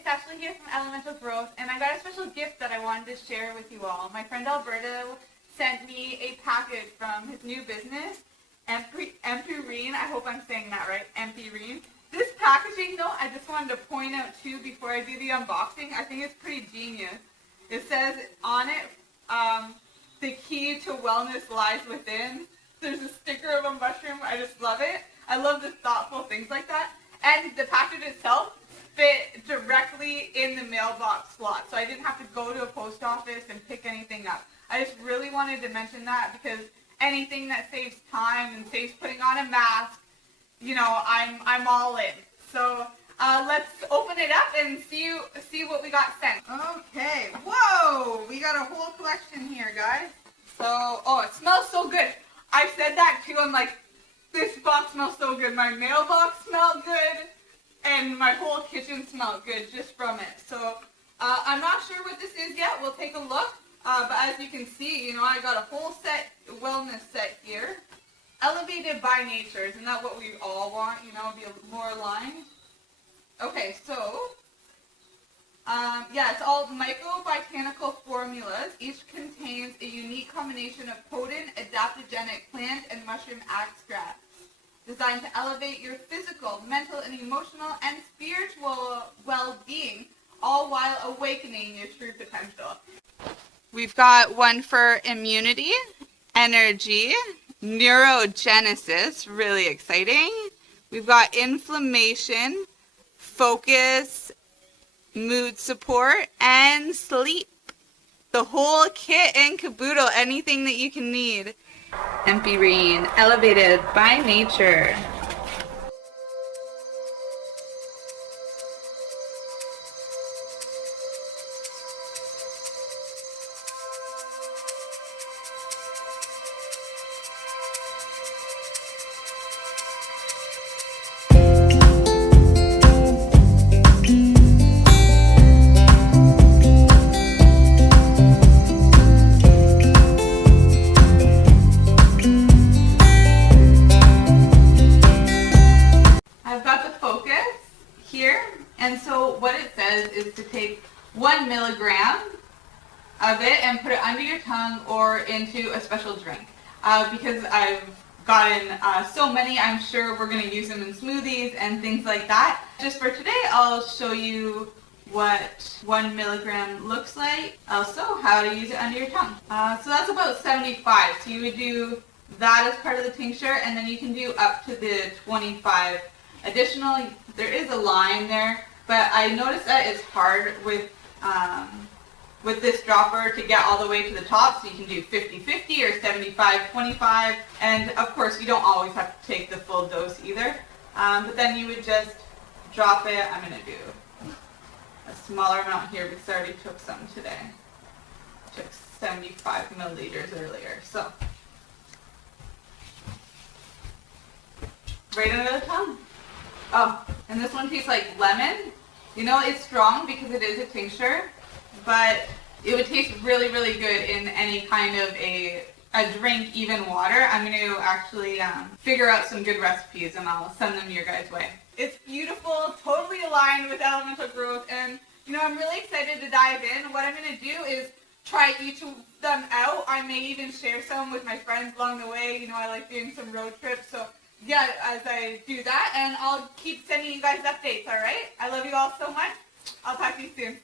it's Ashley here from Elemental Growth, and I got a special gift that I wanted to share with you all. My friend Alberta sent me a package from his new business, Empyrean. I hope I'm saying that right, Empyrean. This packaging, though, I just wanted to point out too before I do the unboxing. I think it's pretty genius. It says on it, the key to wellness lies within. There's a sticker of a mushroom. I just love it. I love the thoughtful things like that. And the package itself fit directly in the mailbox slot. So I didn't have to go to a post office and pick anything up. I just really wanted to mention that because anything that saves time and saves putting on a mask, you know, I'm all in. So let's open it up and see what we got sent. Okay, whoa, we got a whole collection here, guys. So, oh, it smells so good. I said that too. I'm like, this box smells so good. My mailbox smelled good, and my whole kitchen smelled good just from it. So I'm not sure what this is yet. We'll take a look. But as you can see, you know, I got a whole set, wellness set here. Elevated by nature. Isn't that what we all want? You know, be more aligned. Okay, so yeah, it's all mycobotanical formulas. Each contains a unique combination of potent adaptogenic plant and mushroom extracts designed to elevate your physical, mental, and emotional and spiritual well-being, all while awakening your true potential. We've got one for immunity, energy, neurogenesis, really exciting. We've got inflammation, focus, mood support, and sleep. The whole kit and caboodle, anything that you can need. Empyrean, elevated by nature. And so what it says is to take 1 milligram of it and put it under your tongue or into a special drink. Because I've gotten so many, I'm sure we're going to use them in smoothies and things like that. Just for today, I'll show you what 1 milligram looks like. Also, how to use it under your tongue. So that's about 75. So you would do that as part of the tincture, and then you can do up to the 25. Additionally, there is a line there, but I noticed that it's hard with this dropper to get all the way to the top, so you can do 50-50 or 75-25, and of course you don't always have to take the full dose either, but then you would just drop it. I'm going to do a smaller amount here because I already took some today. I took 75 milliliters earlier, so right under the tongue. Oh, and this one tastes like lemon. You know, it's strong because it is a tincture, but it would taste really, really good in any kind of a drink, even water. I'm going to actually figure out some good recipes and I'll send them your guys' way. It's beautiful, totally aligned with Elemental Growth, and you know, I'm really excited to dive in. What I'm going to do is try each of them out. I may even share some with my friends along the way. You know, I like doing some road trips, so yeah, as I do that, and I'll keep sending you guys updates, all right? I love you all so much. I'll talk to you soon.